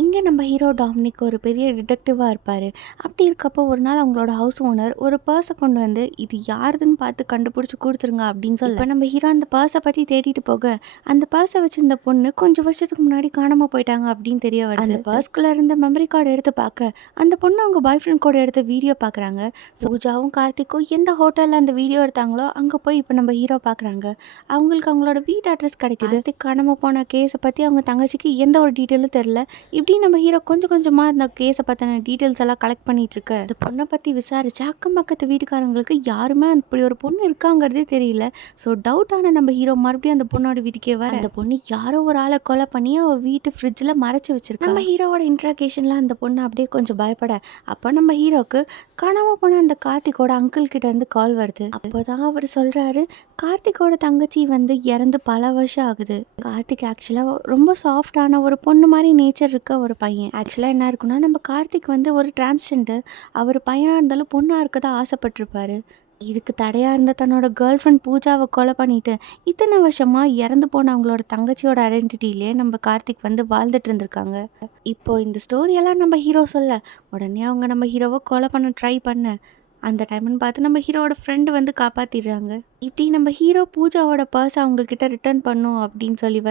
இங்கே நம்ம hero Dominic ஒரு பெரிய டிடெக்டிவாக இருப்பார். அப்படி இருக்கப்போ ஒரு நாள் அவங்களோட ஹவுஸ் ஓனர் ஒரு பர்ஸை கொண்டு வந்து இது யாருதுன்னு பார்த்து கண்டுபிடிச்சி கொடுத்துருங்க அப்படின்னு சொல்ல, இப்போ நம்ம ஹீரோ அந்த பர்ஸை பற்றி தேடிட்டு போக அந்த பர்ஸை வச்சிருந்த பொண்ணு கொஞ்சம் வருஷத்துக்கு முன்னாடி காணாமல் போயிட்டாங்க அப்படின்னு தெரிய வருது. அந்த பர்ஸ்குள்ளே இருந்த மெமரி கார்டு எடுத்து பார்க்க அந்த பொண்ணு அவங்க பாய் ஃப்ரெண்ட் கூட எடுத்த வீடியோ பார்க்குறாங்க. பூஜாவும் கார்த்திக்கும் எந்த ஹோட்டலில் அந்த வீடியோ எடுத்தாங்களோ அங்கே போய் இப்போ நம்ம ஹீரோ பார்க்குறாங்க. அவங்களுக்கு அவங்களோட வீட்டு அட்ரஸ் கிடைக்குது. காணாமல் போன கேஸை பற்றி அவங்க தங்கச்சிக்கு எந்த ஒரு டீட்டெயிலும் தெரில. இப்படி நம்ம ஹீரோ கொஞ்சம் கொஞ்சமாக அந்த கேஸை பற்றின டீட்டெயில்ஸ் எல்லாம் கலெக்ட் பண்ணிட்டு இருக்க அந்த பொண்ணை பற்றி விசாரிச்சு அக்கம் பக்கத்து வீட்டுக்காரங்களுக்கு யாருமே இப்படி ஒரு பொண்ணு இருக்காங்கிறதே தெரியல. ஸோ டவுட்டான நம்ம ஹீரோ மறுபடியும் அந்த பொண்ணோட வீட்டுக்கே வர அந்த பொண்ணு யாரோ ஒரு ஆளை கொலை பண்ணி அவள் வீட்டு ஃப்ரிட்ஜில் மறைச்சி வச்சிருக்கா. நம்ம ஹீரோவோட இன்ட்ராகேஷன்ல அந்த பொண்ணு அப்படியே கொஞ்சம் பயப்பட அப்போ நம்ம ஹீரோக்கு காணாமல் போன அந்த கார்த்திகோட அங்கிள் கிட்ட இருந்து கால் வருது. அப்போதான் அவர் சொல்றாரு, கார்த்திகோட தங்கச்சி இறந்து பல வருஷம் ஆகுது. கார்த்திக் ஆக்சுவலாக ரொம்ப சாஃப்டான ஒரு பொண்ணு மாதிரி நேச்சர் இருக்க ஒரு பையன். ஆக்சுவலாக என்ன இருக்குன்னா, நம்ம கார்த்திக் ஒரு டிரான்ஸ்ஜெண்டர். அவர் பையனாக இருந்தாலும் பொண்ணாக இருக்க தான் ஆசைப்பட்டிருப்பாரு. இதுக்கு தடையாக இருந்த தன்னோட கேர்ள் ஃப்ரெண்ட் பூஜாவை கொலை பண்ணிட்டு இத்தனை வருஷமாக இறந்து போன அவங்களோட தங்கச்சியோட ஐடென்டிட்டிலே நம்ம கார்த்திக் வாழ்ந்துட்டு இருந்திருக்காங்க. இப்போ இந்த ஸ்டோரியெல்லாம் நம்ம ஹீரோ சொல்ல உடனே அவங்க நம்ம ஹீரோவை கொலை பண்ண ட்ரை பண்ண அந்த டைம்னு பார்த்து நம்ம ஹீரோவோட ஃப்ரெண்டு காப்பாற்றிடுறாங்க. இப்படி நம்ம ஹீரோ பூஜாவோட பர்ஸ் அவங்கக்கிட்ட ரிட்டர்ன் பண்ணும் அப்படின்னு சொல்லி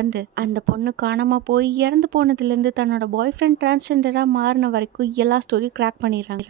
அந்த பொண்ணு காணாமல் போய் இறந்து போனதுலேருந்து தன்னோட பாய் ஃப்ரெண்ட் டிரான்ஸ்ஜெண்டராக மாறின வரைக்கும் எல்லா ஸ்டோரியும் கிராக் பண்ணிடுறாங்க.